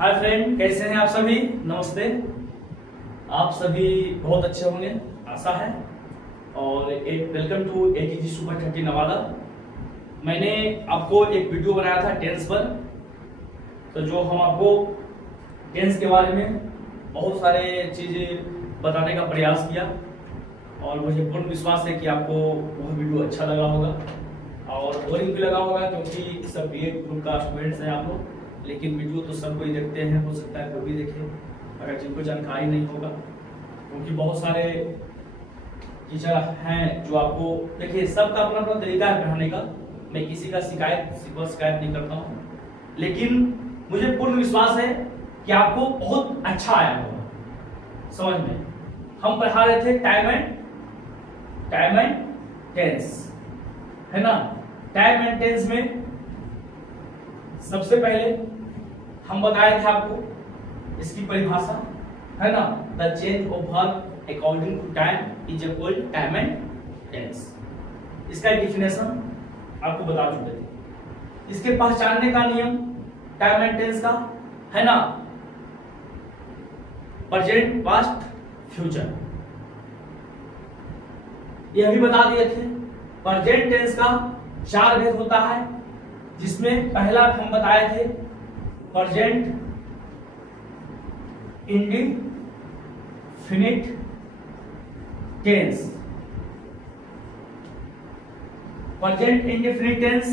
Hi friend, कैसे हैं आप सभी। नमस्ते। आप सभी बहुत अच्छे होंगे आशा है। और एक welcome to ATG super 30 Nawada. मैंने आपको एक वीडियो बनाया था टेंस पर, तो जो हम आपको टेंस के बारे में बहुत सारे चीज़ें बताने का प्रयास किया और मुझे पूर्ण विश्वास है कि आपको वह वीडियो अच्छा लगा होगा और बोरिंग भी लगा होगा, क्योंकि सब BEd ग्रुप का स्टूडेंट्स हैं आप लोग। लेकिन वीडियो तो सब कोई देखते हैं, हो सकता है कोई भी देखे अगर जिनको जानकारी नहीं होगा, क्योंकि बहुत सारे टीचर हैं जो आपको देखिए सबका अपना अपना तरीका है पढ़ाने का। मैं किसी का शिकायत नहीं करता हूँ, लेकिन मुझे पूर्ण विश्वास है कि आपको बहुत अच्छा आया होगा समझ में। हम पढ़ा रहे थे टाइम एंड टेंस, है ना। टाइम एंड टेंस में सबसे पहले हम बताए थे आपको इसकी परिभाषा, है ना। The change of verb according to time is equal time and tense. इसका डिफिनेशन आपको बता चुके थे। इसके पहचानने का नियम टाइम एंड टेंस का, है ना, प्रेजेंट, पास्ट, फ्यूचर, यह भी बता दिए थे। प्रेजेंट टेंस का 4 भेद होता है, जिसमें पहला हम बताए थे present indefinite tense. Present indefinite tense,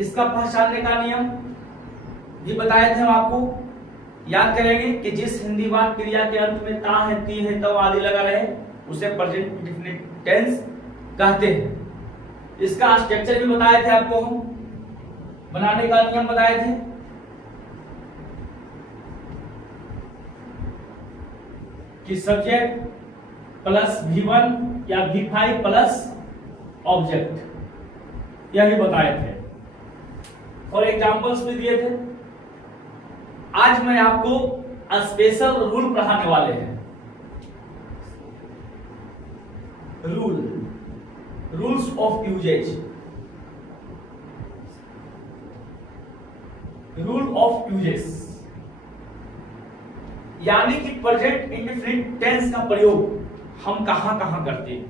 इसका पहचानने का नियम भी बताए थे हम आपको। याद करेंगे कि जिस हिंदी वाक्य क्रिया के अंत में ता है, ती है, तव आदि लगा रहे उसे प्रेजेंट इंडेफिनिट टेंस कहते हैं। इसका स्ट्रक्चर भी बताए थे आपको, हम बनाने का नियम बताए थे। कि सब्जेक्ट प्लस V1 या V5 प्लस ऑब्जेक्ट, यह भी बताए थे और एग्जांपल्स भी दिए थे। आज मैं आपको स्पेशल रूल पढ़ाने वाले हैं। Rules of usages. Rule of usages यानी कि प्रेजेंट इंडेफिनिट टेंस का प्रयोग हम कहां कहां करते हैं,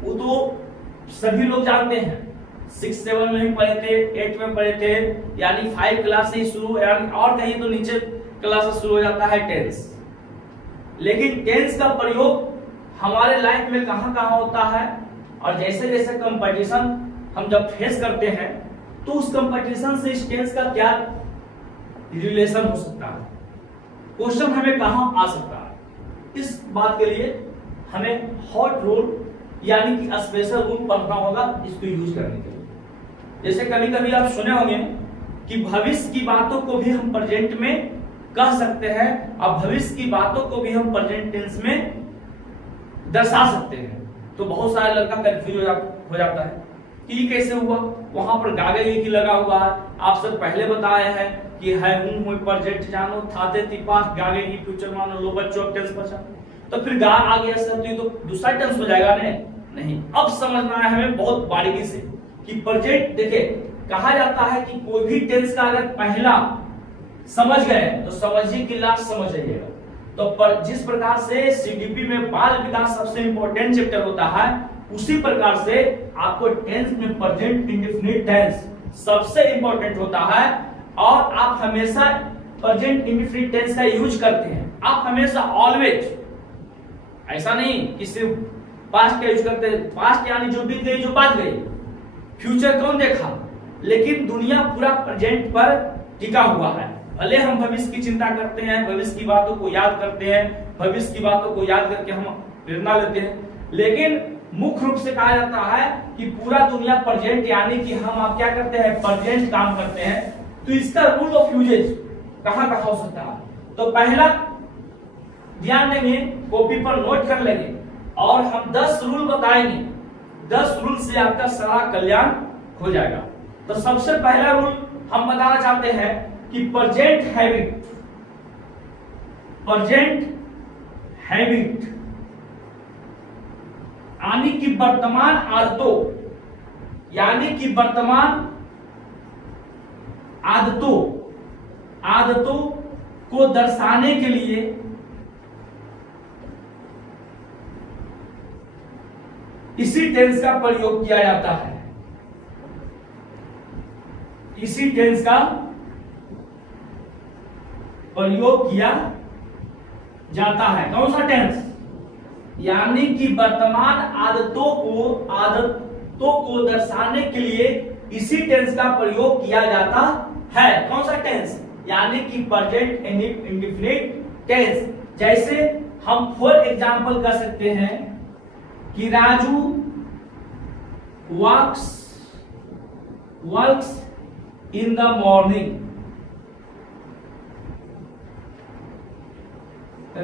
वो तो सभी लोग जानते हैं। 6, 7 में भी पढ़े थे, 8 में पढ़े थे, यानी 5 क्लास से ही शुरू, यानी और कहीं तो नीचे क्लास से शुरू हो जाता है टेंस। लेकिन टेंस का प्रयोग हमारे लाइफ में कहां कहां होता है, और जैसे जैसे कंपटीशन हम जब फेस करते हैं तो उस कंपटीशन से इस टेंस का क्या रिलेशन हो सकता है, क्वेश्चन हमें कहां आ सकता है। इस बात के लिए हमें हॉट रूल यानी कि स्पेशल रूल पढ़ना होगा इसको यूज करने के लिए। जैसे कभी कभी आप सुने होंगे कि भविष्य की बातों को भी हम प्रेजेंट में कह सकते हैं और भविष्य की बातों को भी हम प्रेजेंट टेंस में दर्शा सकते हैं। तो बहुत सारा लड़का कंफ्यूज हो जाता है कि ये कैसे हुआ, वहां पर गागे की लगा हुआ है। आप सब पहले बताए हैं कि है हूं प्रेजेंट जानो, थाते ती पास्ट, गागे की फ्यूचर मानो, लो बच्चों टेंस पहचानो। तो फिर गा आ गया सब तो दूसरा टेंस हो जाएगा नहीं। अब समझना है हमें बहुत बारीकी से कि प्रेजेंट, देखिए कहा जाता है कि कोई भी टेंस का अगर पहला समझ गए तो समझिए कि लास्ट समझ जाइएगा। तो जिस प्रकार से CDP में बाल विकास सबसे इंपॉर्टेंट चैप्टर होता है, उसी प्रकार से आपको टेंस में प्रेजेंट इंडेफिनिट टेंस सबसे इंपॉर्टेंट होता है। और आप हमेशा प्रेजेंट इंडेफिनिट टेंस का यूज करते हैं। आप हमेशा ऑलवेज, ऐसा नहीं कि सिर्फ पास्ट का यूज करते हैं। पास्ट यानी जो बीत गई, जो बात गई। फ्यूचर कौन देखा, लेकिन दुनिया पूरा प्रेजेंट पर टिका हुआ है। भले हम भविष्य की चिंता करते हैं, भविष्य की बातों को याद करते हैं, भविष्य की बातों को याद करके हम प्रेरणा लेते हैं, लेकिन मुख्य रूप से कहा जाता है कि पूरा दुनिया प्रेजेंट, यानी कि हम आप क्या करते हैं, प्रेजेंट काम करते हैं। तो इसका रूल ऑफ यूजेज कहां कहां हो सकता है। तो पहला ध्यान देंगे, कॉपी पर नोट कर लेंगे और हम 10 रूल बताएंगे। 10 रूल से आपका सारा कल्याण हो जाएगा। तो सबसे पहला रूल हम बताना चाहते हैं कि प्रेजेंट हैबिट यानी कि वर्तमान आदतों, यानी कि वर्तमान आदतों आदतों को दर्शाने के लिए इसी टेंस का प्रयोग किया जाता है। इसी टेंस का प्रयोग किया जाता है। कौन सा टेंस? यानी कि वर्तमान आदतों को दर्शाने के लिए इसी टेंस का प्रयोग किया जाता है। कौन सा टेंस? यानी कि प्रेजेंट इंडेफिनिट टेंस। जैसे हम फॉर एग्जांपल कर सकते हैं कि Raju works in the morning.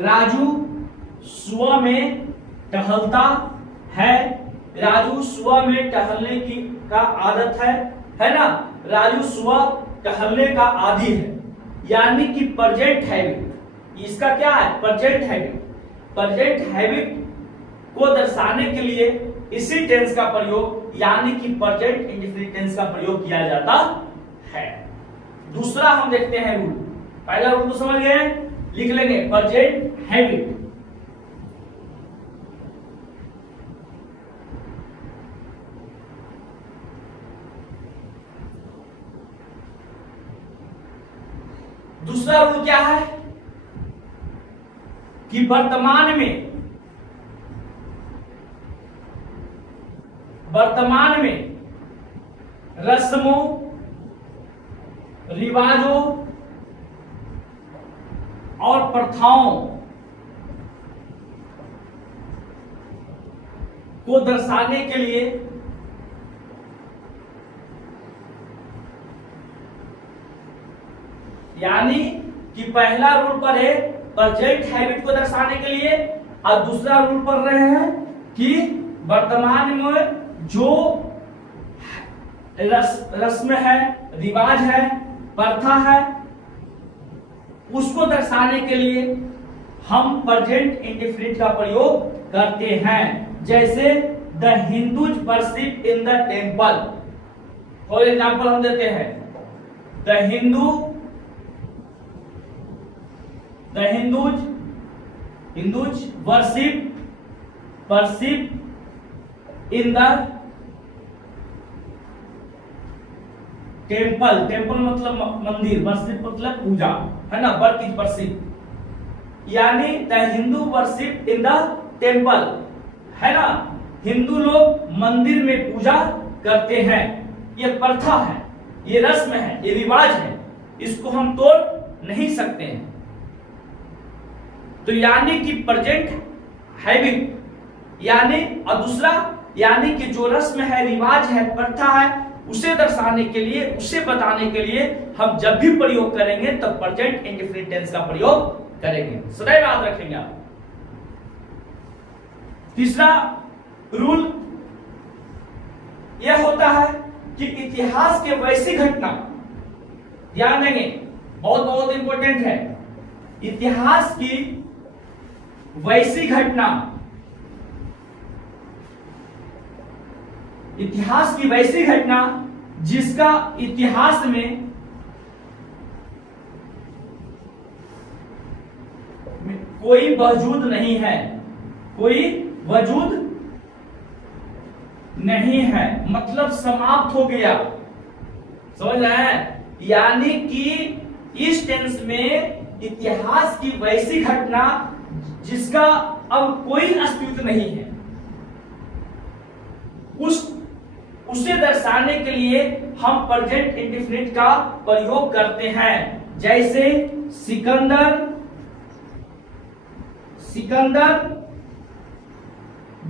Raju सुबह में टहलता है। राजू सुबह में टहलने की का आदत है ना। राजू सुबह टहलने का आदी है। यानी कि प्रेजेंट हैबिट, इसका क्या है? Present habit. प्रेजेंट हैबिट को दर्शाने के लिए इसी टेंस का प्रयोग यानी कि प्रेजेंट इंडेफिनिट टेंस का प्रयोग किया जाता है। दूसरा हम देखते हैं रूल। पहला रूल तो समझ गए, लिख लेंगे प्रेजेंट हैबिट। दूसरा रूल क्या है कि वर्तमान में रस्मों, रिवाजों और प्रथाओं को दर्शाने के लिए यानी कि पहला रूल पर है प्रेजेंट हैबिट को दर्शाने के लिए और दूसरा रूल पढ़ रहे हैं कि वर्तमान में जो रस्म है, रिवाज है, प्रथा है, उसको दर्शाने के लिए हम प्रेजेंट इंडेफिनिट का प्रयोग करते हैं। जैसे the Hindus worship in the temple. For example हम देते हैं the Hindus worship in the temple. Temple मतलब मंदिर, वर्शिप मतलब पूजा, है ना। वर्क इज वर्शिप, यानी the Hindu worship in the temple, है ना। हिंदू लोग मंदिर में पूजा करते हैं। ये प्रथा है, ये रस्म है, ये रिवाज है, इसको हम तोड़ नहीं सकते हैं। तो यानी कि प्रेजेंट हैबिट यानी और दूसरा यानी कि जो रस्म है, रिवाज है, प्रथा है, उसे दर्शाने के लिए, उसे बताने के लिए हम जब भी प्रयोग करेंगे तब प्रेजेंट इंडेफिनिट टेंस का प्रयोग करेंगे। सदैव याद रखेंगे आप। तीसरा रूल यह होता है कि इतिहास के वैसी घटना, ध्यान देंगे, बहुत बहुत इंपॉर्टेंट है। इतिहास की वैसी घटना, इतिहास की वैसी घटना जिसका इतिहास में कोई वजूद नहीं है, कोई वजूद नहीं है, मतलब समाप्त हो गया। समझ रहे हैं? यानी कि इस टेंस में इतिहास की वैसी घटना जिसका अब कोई अस्तित्व नहीं है, उसे दर्शाने के लिए हम प्रेजेंट इंडेफिनिट का प्रयोग करते हैं। जैसे Sikandar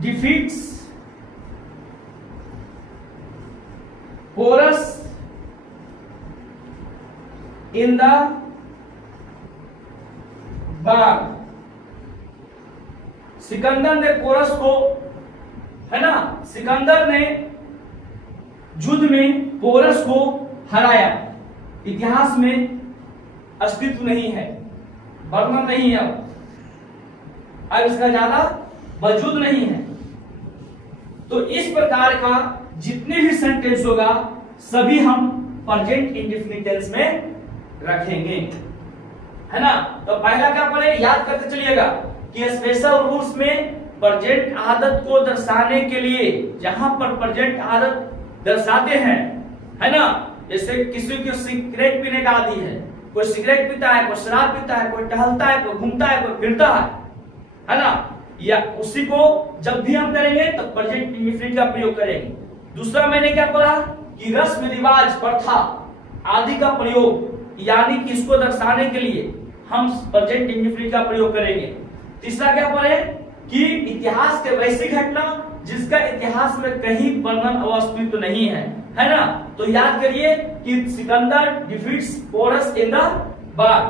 defeats Porus in the bag. Sikandar ने पोरस को, है ना, सिकंदर ने युद्ध में पोरस को हराया। इतिहास में अस्तित्व नहीं है, वर्णन नहीं है, अब इसका ज्यादा वजूद नहीं है। तो इस प्रकार का जितने भी सेंटेंस होगा सभी हम प्रेजेंट इंडेफिनिट टेंस में रखेंगे, है ना। तो पहला क्या पढ़े, याद करते चलिएगा कि स्पेशल रूल्स में प्रेजेंट आदत को दर्शाने के लिए जहां पर प्रेजेंट आदत दर्शाते हैं, है ना, जैसे किसी को सिगरेट पीने का आदी है, कोई सिगरेट पीता है, कोई शराब पीता है, कोई टहलता है, कोई घूमता है, कोई फिरता है ना, या उसी को जब भी हम करेंगे तो प्रेजेंट इंडेफिनिट का प्रयोग करेंगे। दूसरा मैंने क्या पढ़ा कि रस्म रिवाज प्रथा आदि का प्रयोग, यानी कि इसको दर्शाने के लिए हम प्रेजेंट इंडेफिनिट का प्रयोग करेंगे। तीसरा क्या पढ़े कि इतिहास के वैसी घटना जिसका इतिहास में कहीं वर्णन अवस्थित नहीं है ना। तो याद करिए कि Sikandar defeats Porus in the war.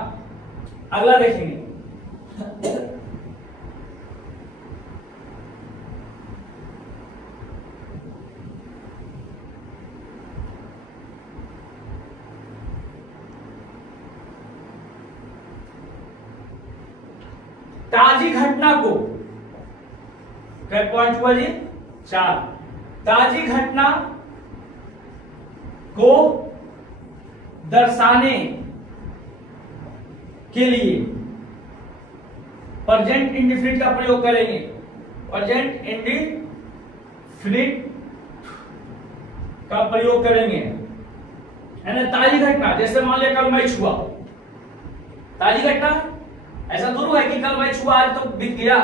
अगला देखेंगे, ताजी घटना को, पॉइंट हुआ जी 4, ताजी घटना को दर्शाने के लिए प्रेजेंट इंडेफिनिट का प्रयोग करेंगे। प्रेजेंट इंडेफिनिट का प्रयोग करेंगे, है ना। ताजी घटना, जैसे मान लिया कल मैच हुआ, ताजी घटना, ऐसा जरूर है कि कल मैच हुआ आज तो बीत गया,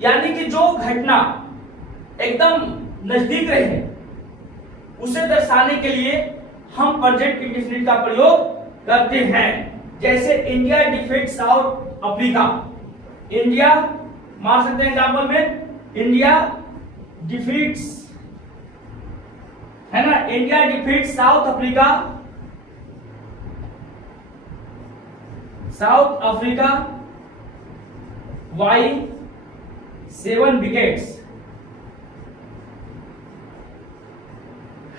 यानी कि जो घटना एकदम नजदीक रहे उसे दर्शाने के लिए हम प्रेजेंट इंडेफिनिट का प्रयोग करते हैं। जैसे India defeat South Africa, India मार सकते हैं एग्जाम्पल में, इंडिया डिफीट्स, है ना, India defeat South Africa, South Africa by 7 wickets,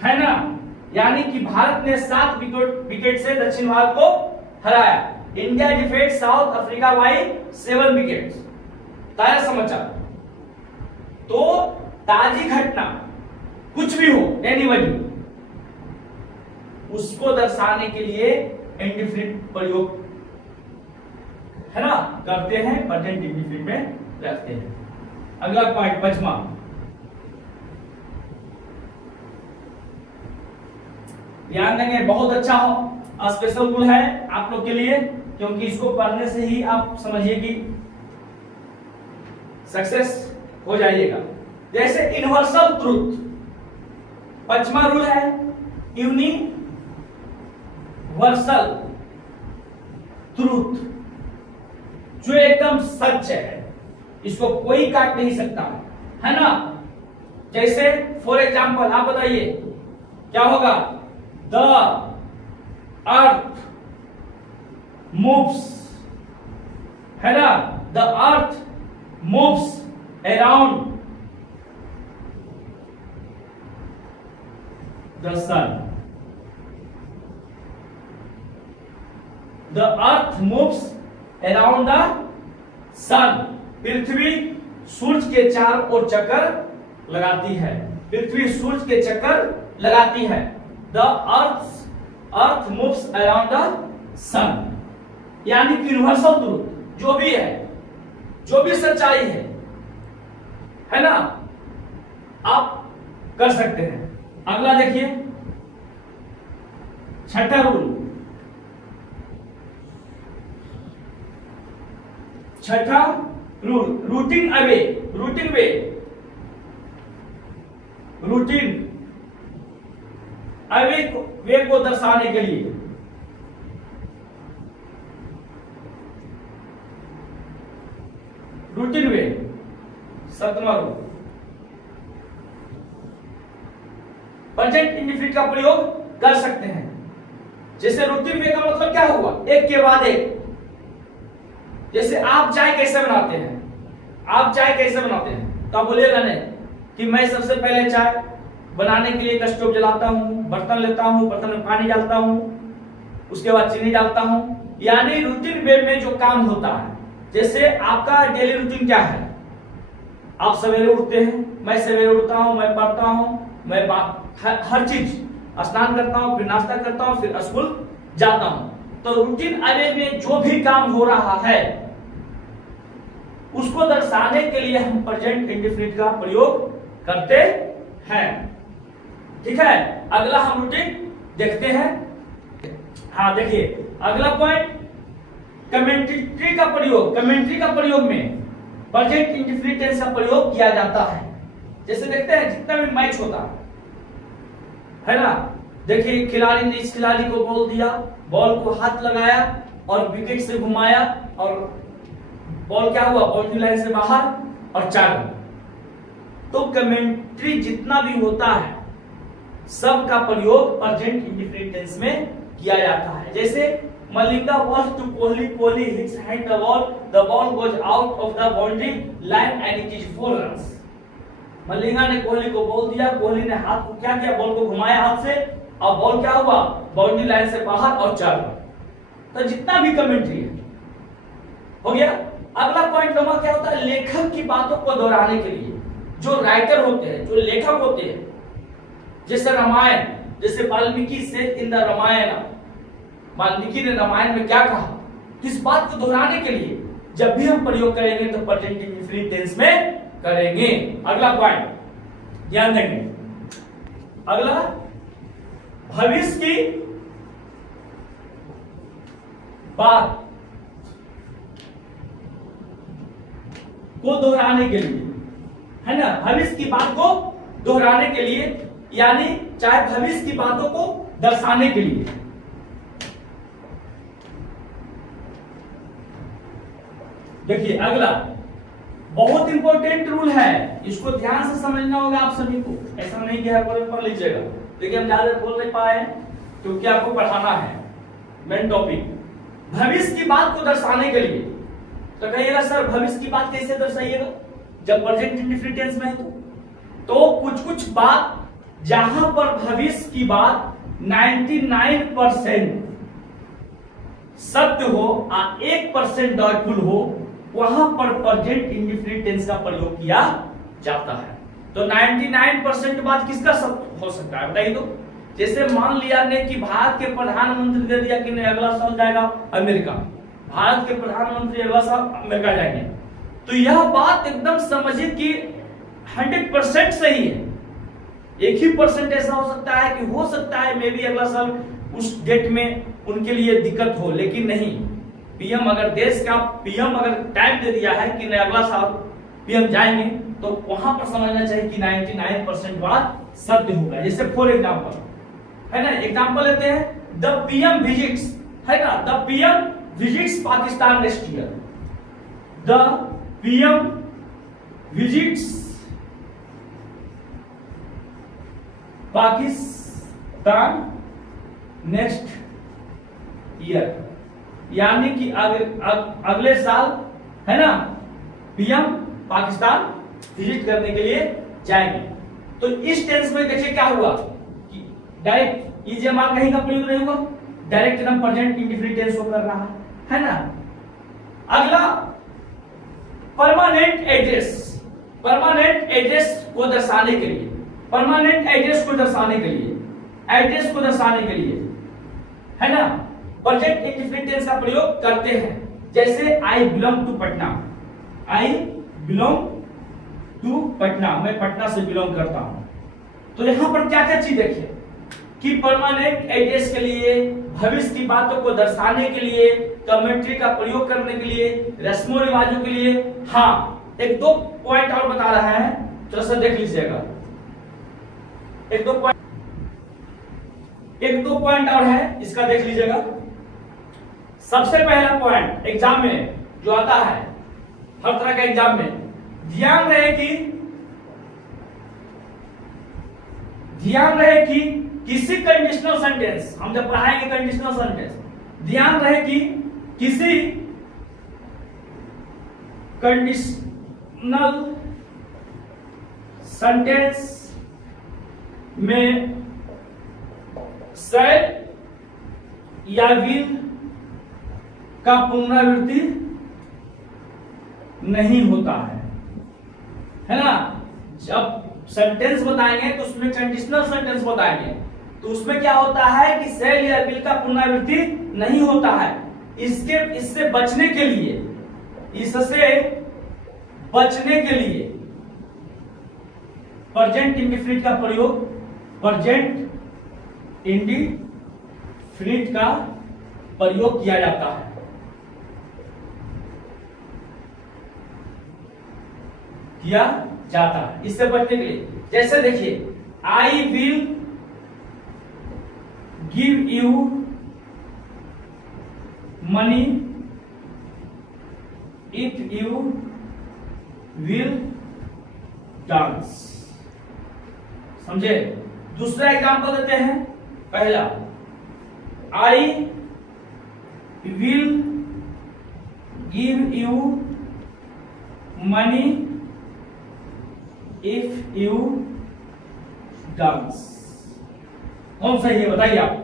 है ना, यानी कि भारत ने 7 विकेट से दक्षिण भारत को हराया। India defeat South Africa by 7 wickets, ताजा समाचार। तो ताजी घटना कुछ भी हो, एनीबॉडी, उसको दर्शाने के लिए इंडेफिनिट प्रयोग, है ना, करते हैं, प्रेजेंट इंडेफिनिट में रखते हैं। अगला पॉइंट 5वां, ध्यान देंगे, बहुत अच्छा स्पेशल रूल है आप लोग के लिए, क्योंकि इसको पढ़ने से ही आप समझिए कि सक्सेस हो जाइएगा। जैसे यूनिवर्सल ट्रूथ, 5वां रूल है यूनिवर्सल ट्रूथ, जो एकदम सच है, इसको कोई काट नहीं सकता, है ना। जैसे फॉर एग्जाम्पल आप बताइए क्या होगा, द अर्थ मूव्स, है ना, the earth moves around the sun, the earth moves around the sun, पृथ्वी सूर्य के चारों ओर चक्कर लगाती है, पृथ्वी सूर्य के चक्कर लगाती है। The earth moves around the sun, यानी कि यूनिवर्सल ट्रूथ जो भी है, जो भी सच्चाई है ना, आप कर सकते हैं। अगला देखिए 6ठा रूल, 6ठा rule, routing away, routing way, routine away way को दर्शाने के लिए रूटीन वे, 7वां रूल, प्रेजेंट इंडेफिनिट का प्रयोग कर सकते हैं। जैसे रूटीन वे का मतलब क्या हुआ, एक के बाद एक। जैसे आप चाय कैसे बनाते हैं, आप चाय कैसे बनाते हैं, तो आप बोलिएगा नहीं कि मैं सबसे पहले चाय बनाने के लिए एक स्टोव जलाता हूं, बर्तन लेता हूं, बर्तन में पानी डालता हूं, उसके बाद चीनी डालता हूं, यानी रूटीन वे में जो काम होता है। जैसे आपका डेली रूटीन क्या है, आप सवेरे उठते हैं, मैं सवेरे उठता हूं, मैं पढ़ता हूं, मैं हर चीज, स्नान करता हूं, फिर नाश्ता करता हूं, फिर स्कूल जाता हूं। तो रूटीन अरे में जो भी काम हो रहा है उसको दर्शाने के लिए हम प्रेजेंट इंडेफिनिट का प्रयोग करते हैं। ठीक है, अगला हम रूटीन देखते हैं। हाँ देखिए, अगला पॉइंट कमेंट्री का प्रयोग। कमेंट्री का प्रयोग में प्रेजेंट इंडेफिनिट टेंस का प्रयोग किया जाता है। जैसे देखते हैं जितना भी मैच होता है ना, देखिए खिलाड़ी ने इस खिलाड़ी को बॉल दिया, बॉल को हाथ लगाया और विकेट से घुमाया और बॉल क्या हुआ, बाउंड्री लाइन से बाहर और 4 रन। तो कमेंट्री जितना भी होता है सब का प्रयोग प्रेजेंट इंडेफिनिट टेंस में किया जाता है। जैसे Malinga was to Kohli, Kohli hits hand the ball goes out of the boundary line and it is 4 runs. Malinga ने कोहली को बॉल दिया, कोहली ने हाथ को क्या किया, बॉल को घुमाया हाथ से और बॉल क्या हुआ, बाउंड्री लाइन से बाहर और 4 रन। तो जितना भी कमेंट्री है हो गया। अगला पॉइंट नंबर क्या होता है, लेखक की बातों को दोहराने के लिए जो राइटर होते हैं, जो लेखक होते हैं, जैसे रामायण, जैसे वाल्मीकि से इन द रामायण, वाल्मीकि ने रामायण में क्या कहा, तो इस बात को दोहराने के लिए जब भी हम प्रयोग करेंगे तो प्रेजेंट इंडेफिनिट टेंस में करेंगे। अगला पॉइंट ध्यान देंगे, अगला भविष्य की बात को दोहराने के लिए, है ना, भविष्य की बात को दोहराने के लिए, यानी चाहे भविष्य की बातों को दर्शाने के लिए। देखिए अगला बहुत इंपॉर्टेंट रूल है, इसको ध्यान से समझना होगा आप सभी को। ऐसा नहीं कि हर बार पढ़ लीजिएगा, लेकिन हम ज्यादा बोल नहीं पाए क्योंकि आपको पढ़ाना है मेन टॉपिक। भविष्य की बात को दर्शाने के लिए तो कहिएगा सर भविष्य की बात कैसे दर्शाइएगा जब प्रेजेंट इंडेफिनिट टेंस में है तो कुछ बात जहां पर भविष्य की बात 99% सत्य हो और 1% डाउटफुल हो, वहां पर प्रेजेंट इंडेफिनिट टेंस का प्रयोग किया जाता है। तो 99% बात किसका सत्य हो सकता है बताइए तो। जैसे मान लिया ने कि भारत के प्रधानमंत्री दे दिया कि नहीं अगला साल जाएगा अमेरिका, भारत के प्रधानमंत्री अगला साल अमेरिका जाएंगे, तो यह बात एकदम समझिए कि 100% सही है। 1% ऐसा हो सकता है कि हो सकता है मे बी अगला साल उस डेट में उनके लिए दिक्कत हो, लेकिन नहीं, पीएम अगर देश का पीएम अगर टाइम दे दिया है कि नहीं अगला साल पीएम जाएंगे, तो वहां पर समझना चाहिए कि 99% बात सत्य होगा। जैसे फॉर एग्जांपल है ना, एग्जांपल लेते हैं, द पीएम विजिट्स, है ना, the PM visits Pakistan next year, the PM visits Pakistan next year, यानी कि अगले साल है ना पीएम पाकिस्तान विजिट करने के लिए जाएंगे। तो इस टेंस में देखिए क्या हुआ कि डायरेक्ट ईजेएमआर कहीं का प्रयोग नहीं हुआ, डायरेक्ट एकदम प्रेजेंट इंडेफिनिट टेंस हो कर रहा है ना। अगला परमानेंट एड्रेस, परमानेंट एड्रेस को दर्शाने के लिए, परमानेंट एड्रेस को दर्शाने के लिए, एड्रेस को दर्शाने के लिए है ना प्रेजेंट इंडेफिनिट टेंस का प्रयोग करते हैं। जैसे I belong to Patna, I belong to Patna, मैं पटना से बिलोंग करता हूं। तो यहां पर क्या क्या चीज देखिए कि परमानेंट एड्रेस के लिए, भविष्य की बातों को दर्शाने के लिए, कमेंट्री का प्रयोग करने के लिए, रस्मों रिवाजों के लिए। हाँ, एक दो पॉइंट और बता रहा है, थोड़ा सा देख लीजिएगा। एक दो पॉइंट और है, इसका देख लीजिएगा। सबसे पहला पॉइंट एग्जाम में जो आता है, हर तरह के एग्जाम में ध्यान रहे कि किसी कंडीशनल सेंटेंस, हम जब पढ़ाएंगे कंडीशनल सेंटेंस, ध्यान रहे कि किसी कंडीशनल सेंटेंस में शैल या विल का पुनरावृत्ति नहीं होता है ना। जब सेंटेंस बताएंगे तो उसमें कंडीशनल सेंटेंस बताएंगे, तो उसमें क्या होता है कि शैल या विल का पुनरावृत्ति नहीं होता है। इससे बचने के लिए, प्रेजेंट इंडेफिनिट का प्रयोग, प्रेजेंट इंडेफिनिट का प्रयोग किया जाता है। इससे बचने के लिए, जैसे देखिए, आई will give you money if you will dance. समझे? दूसरा एग्जांपल देते हैं। पहला, आई will give you money if you dance. कौन सही है बताइए आप?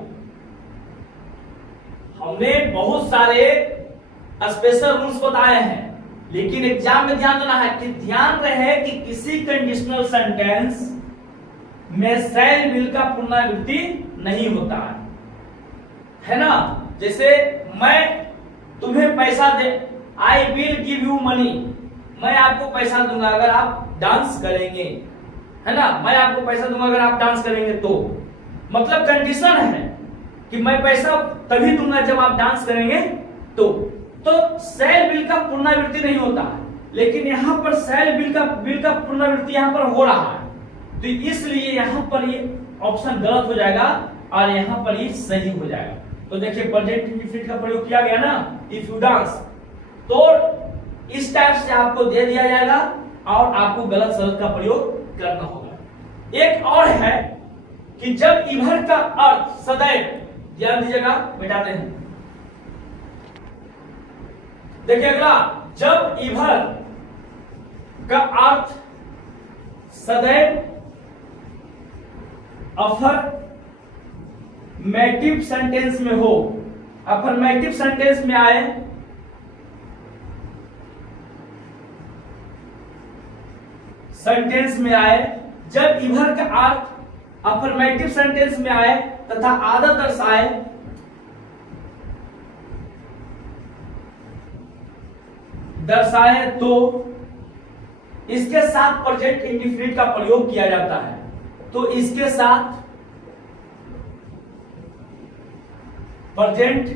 हमने बहुत सारे स्पेशल रूल्स बताए हैं, लेकिन एग्जाम में ध्यान देना है कि ध्यान रहे कि किसी कंडीशनल सेंटेंस में शैल विल का पुनरावृत्ति नहीं होता है ना। जैसे मैं तुम्हें पैसा दे, I will give you money, मैं आपको पैसा दूंगा अगर आप डांस करेंगे, है ना। मैं आपको पैसा दूंगा अगर आप डांस करेंगे, तो मतलब कंडीशन है कि मैं पैसा तभी दूंगा जब आप डांस करेंगे। तो शैल विल का पुनरावृत्ति नहीं होता है, लेकिन यहां पर शैल विल का पुनरावृत्ति यहां पर हो रहा है, तो इसलिए यहां पर ये ऑप्शन गलत हो जाएगा और यहां पर ये सही हो जाएगा। तो देखिए, प्रेजेंट इंडेफिनिट का प्रयोग किया गया ना, इफ यू डांस, तो इस टाइप से आपको दे दिया जाएगा और आपको गलत शब्द का प्रयोग करना होगा। एक और है कि जब इधर का अर्थ सदैव, ध्यान दीजिएगा, मिटाते हैं। देखिए अगला, जब इधर का अर्थ सदैव अफर्मेटिव सेंटेंस में हो, अफर्मेटिव सेंटेंस में आए, जब इधर का अर्थ अफर्मेटिव सेंटेंस में आए तथा आदर दर्शाए तो इसके साथ प्रेजेंट इंडेफिनिट का प्रयोग किया जाता है। तो इसके साथ प्रेजेंट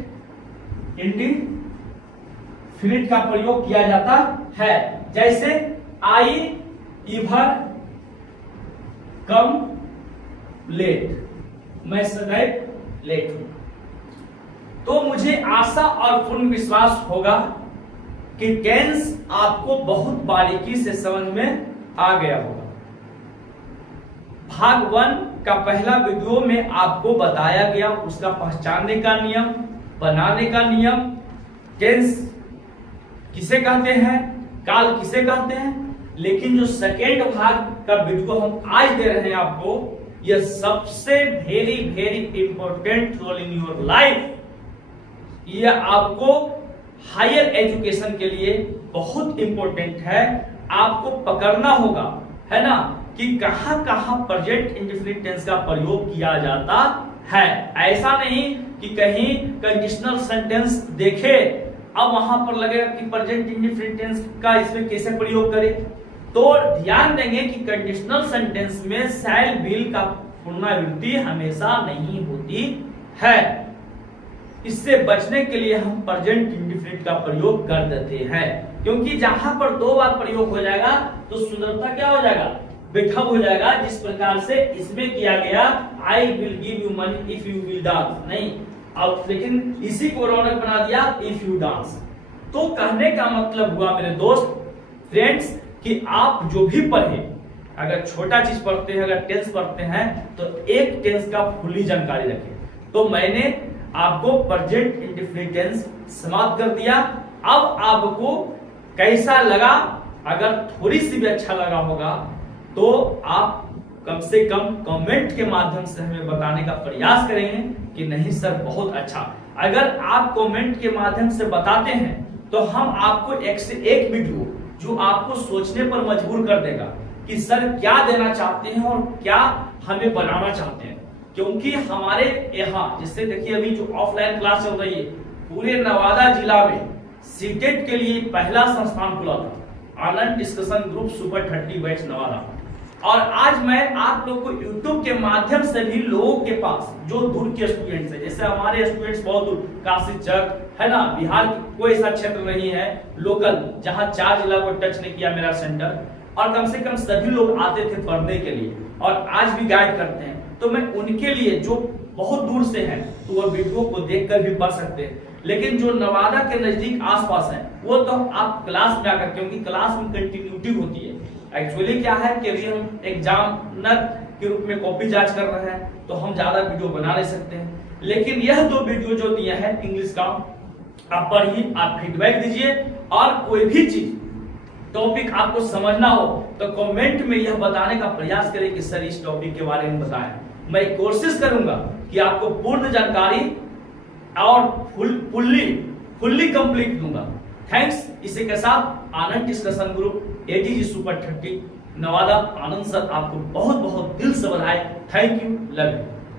इंडेफिनिट का प्रयोग किया जाता है। जैसे आई इधर कम लेट, मैं सदैव लेट हूं। तो मुझे आशा और पूर्ण विश्वास होगा कि टेंस आपको बहुत बारीकी से समझ में आ गया होगा। भाग 1 का पहला वीडियो में आपको बताया गया उसका पहचानने का नियम, बनाने का नियम, टेंस किसे कहते हैं, काल किसे कहते हैं। लेकिन जो सेकेंड भाग का वीडियो हम आज दे रहे हैं आपको, यह सबसे very important role in your life. यह आपको हायर एजुकेशन के लिए बहुत इंपॉर्टेंट है। आपको पकड़ना होगा, है ना, कि कहां कहां प्रेजेंट इंडेफिनिट टेंस का प्रयोग किया जाता है। ऐसा नहीं कि कहीं कंडीशनल सेंटेंस देखे अब वहां पर लगेगा कि प्रेजेंट इंडेफिनिट टेंस का इसमें कैसे प्रयोग करें। तो ध्यान देंगे कि कंडीशनल सेंटेंस में शैल विल का पुनरावृत्ति हमेशा नहीं होती है। इससे बचने के लिए हम प्रेजेंट इंडेफिनिट का प्रयोग कर देते हैं, क्योंकि जहां पर 2 बार प्रयोग हो जाएगा तो सुंदरता क्या हो जाएगा, बेठब हो जाएगा। जिस प्रकार से इसमें किया गया, आई will give you money if you will dance, नहीं, अब लेकिन इसी को रौनक बना दिया इफ यू डांस। तो कहने का मतलब हुआ मेरे दोस्त फ्रेंड्स कि आप जो भी पढ़े, अगर छोटा चीज पढ़ते हैं, अगर टेंस पढ़ते हैं, तो एक टेंस का फुली जानकारी रखें। तो मैंने आपको प्रेजेंट इंडेफिनिट टेंस समाप्त कर दिया। अब आपको कैसा लगा, अगर थोड़ी सी भी अच्छा लगा होगा तो आप कम से कम कमेंट के माध्यम से हमें बताने का प्रयास करेंगे कि नहीं सर बहुत अच्छा। अगर आप कमेंट के माध्यम से बताते हैं तो हम आपको एक से एक वीडियो जो आपको सोचने पर मजबूर कर देगा कि सर क्या देना चाहते हैं और क्या हमें बनाना चाहते हैं, क्योंकि हमारे यहाँ जिससे देखिए अभी जो ऑफलाइन क्लास चल रही है, पूरे नवादा जिला में सीटेट के लिए पहला संस्थान खुला था, Anand discussion group super 30 batch Nawada. और आज मैं आप लोग को यूट्यूब के माध्यम से भी लोगों के पास जो दूर के स्टूडेंट्स है, जैसे हमारे स्टूडेंट्स बहुत दूर काशी चक है ना, बिहार कोई ऐसा क्षेत्र नहीं है लोकल जहां 4 जिला को टच नहीं किया मेरा सेंटर, और कम से कम सभी लोग आते थे पढ़ने के लिए और आज भी गाइड करते हैं। तो मैं उनके लिए जो बहुत दूर से हैं तो वो वीडियो को देखकर भी पढ़ सकते हैं, लेकिन जो नवादा के नजदीक आसपास है वो तो आप क्लास में आकर, क्योंकि क्लास में कंटिन्यूटी होती है। एक्चुअली क्या है कि अभी हम एग्जामिनर के रूप में कॉपी जांच कर रहे हैं तो हम ज्यादा वीडियो बना नहीं सकते हैं, लेकिन यह 2 वीडियो जो दिया है इंग्लिश का, आप पढ़िए, आप फीडबैक दीजिए, और कोई भी चीज टॉपिक आपको समझना हो तो कमेंट में यह बताने का प्रयास करें कि सर इस टॉपिक के बारे में बताएं। मैं कोशिश करूंगा कि आपको पूर्ण जानकारी और फुल्ली कंप्लीट दूंगा। थैंक्स। इसी के साथ Anand discussion group ATG super 30 Nawada, Anand sir आपको बहुत बहुत दिल से बधाई। Thank you, love you.